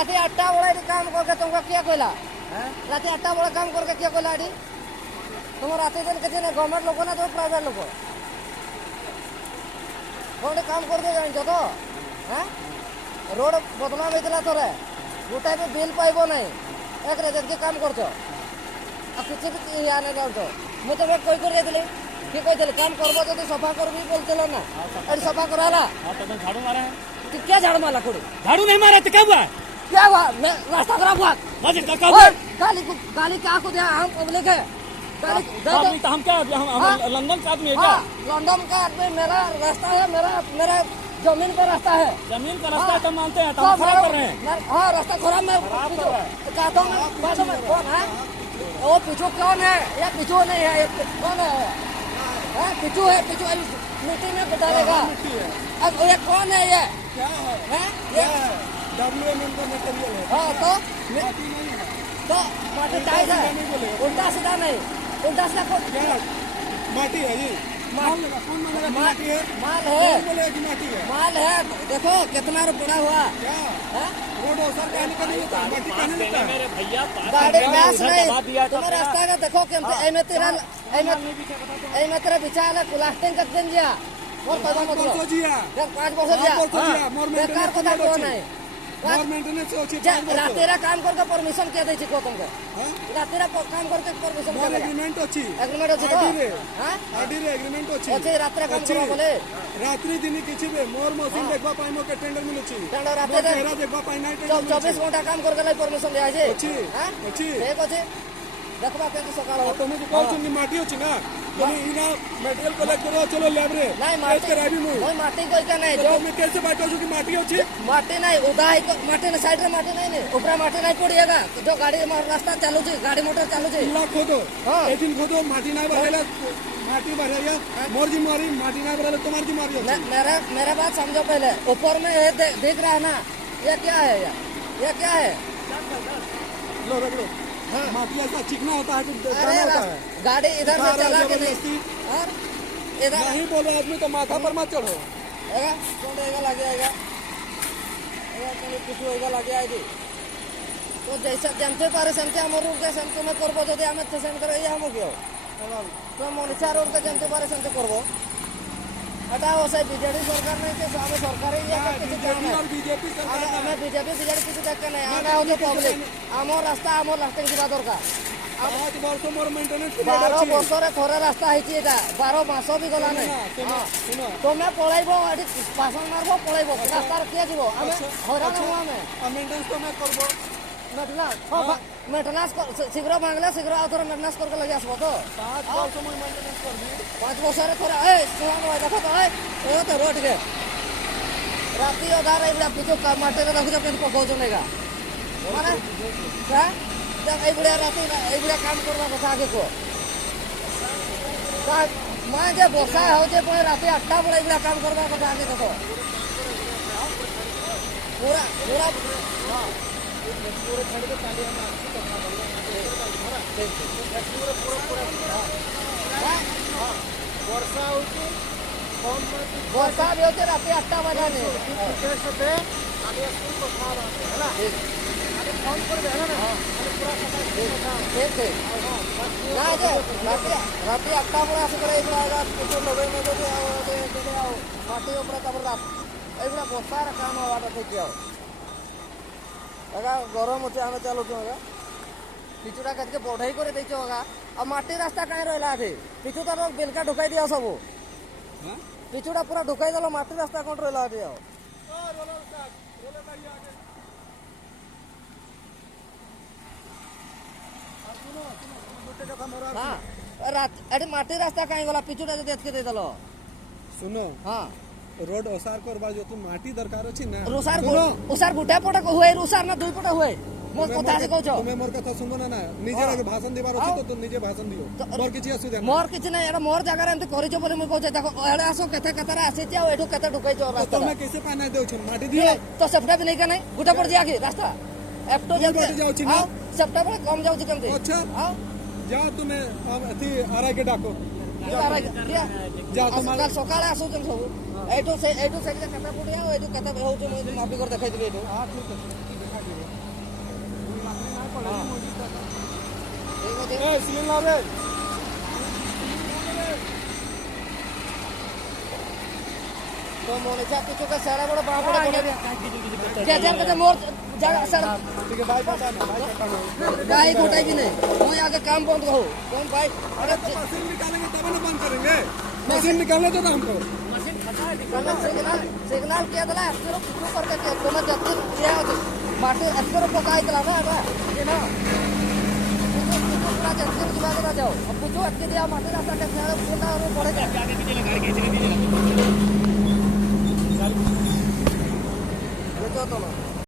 रात 8टा बड़े काम करके तुमको क्या कहला रात 8टा बड़े काम करके क्या कहला आड़ी तुम रात दिन के गवर्नमेंट लोग ना तो प्राइवेट लोग गोटे काम कर दे जान तो हाँ रोड बदनाम होता थोड़े गोटे भी बिल पाइब ना एक जब काम कर किसी भी आने जाऊ मुझे तो कही कर जाइली किए कही काम करब जो सफा कर बोलते ना अरे सफा कराला झाड़ू मारे क्या झाड़ू मारा कोड़ी झाड़ू नहीं मारा तो क्या हुआ रास्ता खराब हुआ गाली क्या को दिया हम पब्लिक है हम क्या हम लंदन का आदमी है क्या लंदन का आदमी मेरा रास्ता है मेरा जमीन का रास्ता है जमीन का रास्ता तो मानते हैं हम खराब कर रहे हैं हाँ रास्ता खराब में कहता हूँ कौन है वो पीछू कौन है या पीछू नहीं है कौन है पीछू है पीछू मिट्टी में डालेगा अब ये कौन है ये क्या है ये WMN का मटेरियल है हाँ तो माटी टाइट है उल्टा सीधा नहीं उल्टा सीधा क्या माटी है ये माल माटी है माल है माटी है माल है देखो कितना रुपया हुआ क्या रोड ओसर कहने का नहीं होता माटी कहने लगता है मेरे भैया गाड़ी मैच नहीं तुम्हारे रास्ता का देखो एमे तेरा बिछा प्लास्टिक कर दें जिया और पैसा मत लो 5 वर्ष जिया बेकार को कौन है मोर मेंटेनेंस होची रातेरा काम करके परमिशन के दै छी को तुमको रातेरा काम करके परमिशन मोर एग्रीमेंट होची तो हां आडी रे एग्रीमेंट होची ओचे रातेरा काम करबा बोले रात्रि दिन किछि बे मोर मशीन देखबा पाइ मो के टेंडर मिलुची टेंडर राते तेरा देखबा पाइ नाइ टेंडर 24 घंटा काम करके लै परमिशन दिया छै होची हां होची ठीक अछि देखबा के सकाळ हो तुम कहू छी माटी होची ना तुम इना मटेरियल कलेक्ट करो चलो लैब रे नहीं माटी कराबी मु ओय माटी कोई का नहीं जो मैं कैसे बाटो छु कि माटी होची माटी नहीं उदाई को माटी ने साइड रे माटी नहीं ऊपर माटी नहीं पड़िएगा जो गाड़ी रास्ता चालू छी गाड़ी मोटर चालू छी इला खोदो एक दिन खोदो माटी नहीं भरेला माटी भरेया मोर जिम्मेवारी माटी नहीं भरेला तुम्हारी जिम्मेवारी होची मेरा बात समझो पहले ऊपर में ये देख रहा है ना ये क्या है ये क्या है लो रख लो माटी ऐसा चिकना होता है कि अरे होता है गाड़ी इधर से चला के नहीं और इधर नहीं बोलो आदमी तो माथा पर मत चढ़ो कौन रहेगा लगे आएगा कुछ होएगा लगे आएगी तो जैसा जानते पारे सेमते हम रूल के सेमते में करबो जदि हम सेंड करे हम क्यों तो मनुष्य रूल के जानते पारे सेमते करबो अटा हो से बीजेपी सरकार नहीं के सामने सरकार ही है किसी काम है बीजेपी सरकार हमें बीजेपी किसी देख के नहीं आना हो तो पब्लिक आमर रास्ता की बात दरकार 5 वर्ष मोर मेंटेनेंस 12 वर्ष रे थोड़े रास्ता है 12 मास भी गला नहीं तुम्हें पलैबो पासन मारबो पलैबो रास्ता किए जीवो हमें हैरान हुआ में मेंटेनेंस तो मैं करबो मेंटेनेंस शीघ्र भांगले शीघ्र आउथर मेंटेनेंस करके लगे आसबो तो 5 वर्ष मैं मेंटेनेंस करबी 5 वर्ष रे थोड़ा ए सुहान देखो तो ए तो रोड के राती आधार एबला पितो माटे रे रखु जब पको जनेगा माने क्या जब एबला राती एबला काम करबा कथा आगे को का मां जे बसा हो जे कोई राती 8टा बळे एबला काम करबा कथा आगे देखो पूरा पूरा पूरे छड़ के चाली हम आपको करना पड़ेगा वर्षा होती वर्षा भी होती रात 8टा बजे है ना फोन कर देना ना पूरा ठीक है ना जे रात 8टा बजे आसे करे एबरा कुछ लोग में जो आओ माटी ऊपर तब रात एबरा वर्षा रा काम होवा तो ठीक है एगा गरम होते हमें चालू क्यों होगा पिछुटा कट के बढ़ाई करे देछो होगा अब माटी रास्ता कहीं रहला थे पिछुटा लोग बेलका ढुकाई दिया सब पिछुटा पूरा ढुकाई दलो माटी रास्ता कौन रहला थे हां अरे माटी रास्ता कहीं गला पिछुटा जो देख के दे दलो सुनो हां रोड ओसार करबा जो तुम माटी दरकार अछि ना ओसार गुटा पटा हुए ओसार ना दुई पटा हुए मोर कथा से कहछो तुमे मोर कथा सुनबो ना निजे आगे भाषण देबार अछि तो तुम निजे भाषण दियो मोर किछि असुविधा मोर किछि नै एरा मोर जगह रे एंत करिछो बोले मु कहछे देखो एडा आसो कथा कथरा आसे जाओ एठो कथा ढुकाई जो रास्ता तुमे कैसे पाना देउ छ माटी दियो तो सेफ्टा भी नहीं का नहीं गुटा पड़ जाके रास्ता एप्टो जाउ छी ना सेफ्टा पर कम जाउ छी केमते अच्छा हां जाओ तुमे अथी आराई के डाको जा सकाळे आसो जन सब एठो से कथा पड़िया एठो कथा हो जो माफी कर देखाई दिबे एठो हां ठीक है दिखा दियो ए सिलिंग ला रे तो मोने जा कुछ का सारा बड़ा बाप बड़ा क्या जब के मोर जा सर ठीक है भाई पता ना भाई पता ना गाय घोटाई की नहीं मैं आगे काम बंद हो कौन भाई अरे तो मशीन निकालेंगे तब ना बंद करेंगे मशीन निकालने दो ना हमको मशीन खटा है निकालना सिग्नल किया दला एक्सरो कुछ करके के तो मैं जल्दी किया माटे एक्सरो पकाई दला ना ये ना पूरा जल्दी दिवा दे जाओ अब कुछ अटके दिया माटे रास्ता के सारा पूरा और पड़ेगा आगे कीजिए गाड़ी खींचने दीजिए ये तो